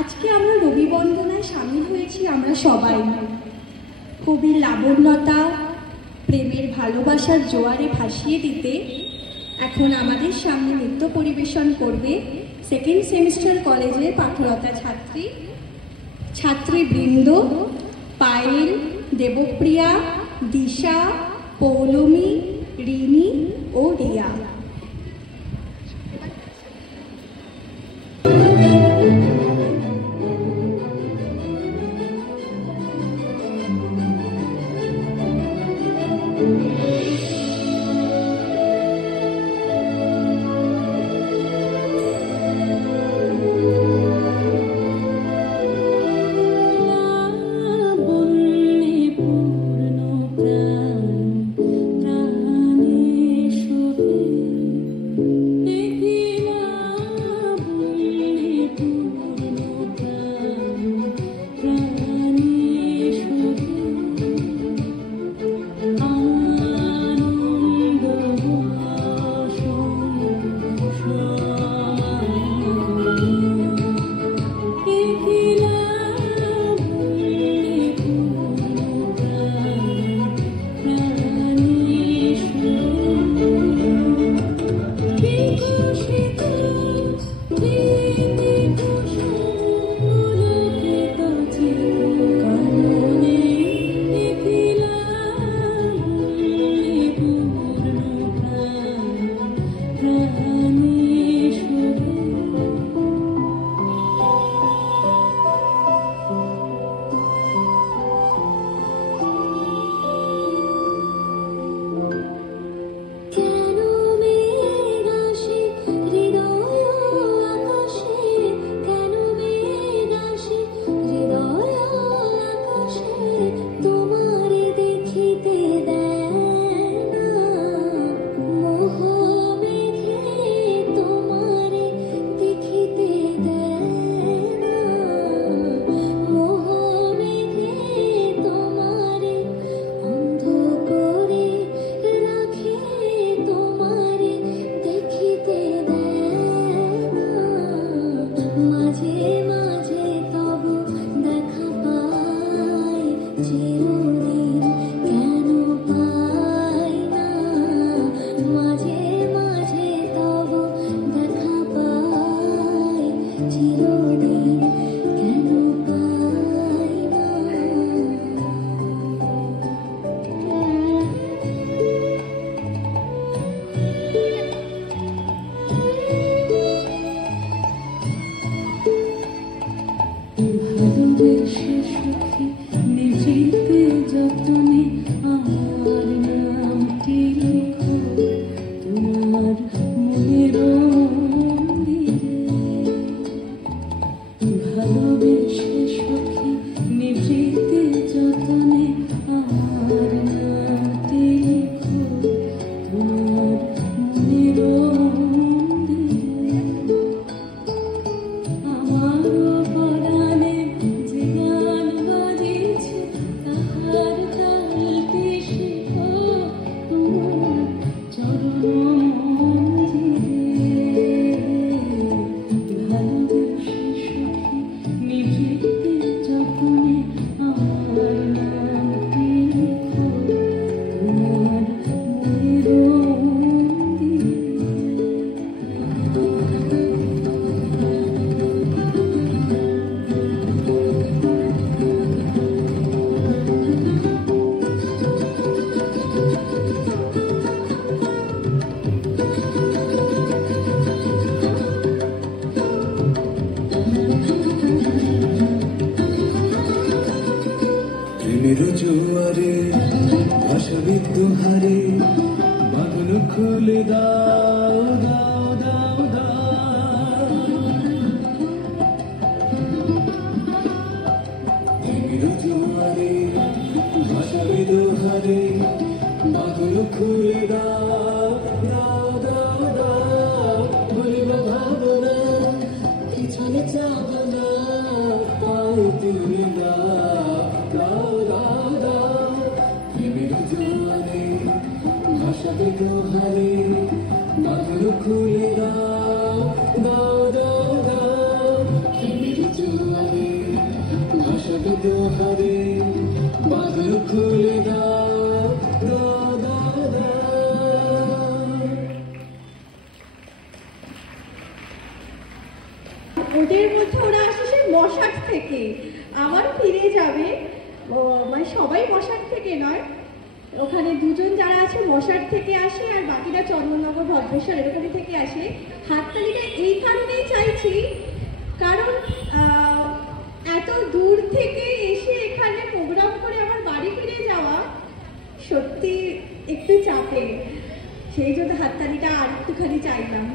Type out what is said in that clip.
আজকে আমরা রবি বন্দনায় সামিল হয়েছি আমরা সবাই। কবির লাবণ্যতা প্রেমের ভালোবাসার জোয়ারে ভাসিয়ে দিতে এখন আমাদের সামনে নৃত্য পরিবেশন করবে সেকেন্ড সেমিস্টার কলেজের পাঠরতা ছাত্রীবৃন্দ পায়েল, দেবপ্রিয়া, দিশা, পৌলমী, রিনি ও রিয়া। খুলে দাও দাও দাও দাও, ওদের মধ্যে ওরা আসে সেই মশাট থেকে, আবার ফিরে যাবে। মানে সবাই মশাট থেকে নয়, ওখানে দুজন যারা আছে মশাট থেকে আসে, আর বাকিরা চন্দননগর ভদ্রেশ্বর এরকম থেকে আসে। হাততালিটা এই কারণেই চাইছি, কারণ এত দূর থেকে এসে এখানে প্রোগ্রাম করে আমার বাড়ি ফিরে যাওয়া সত্যি একটু চাপের, সেই জন্য হাততালিটা আর একটুখানি চাইলাম।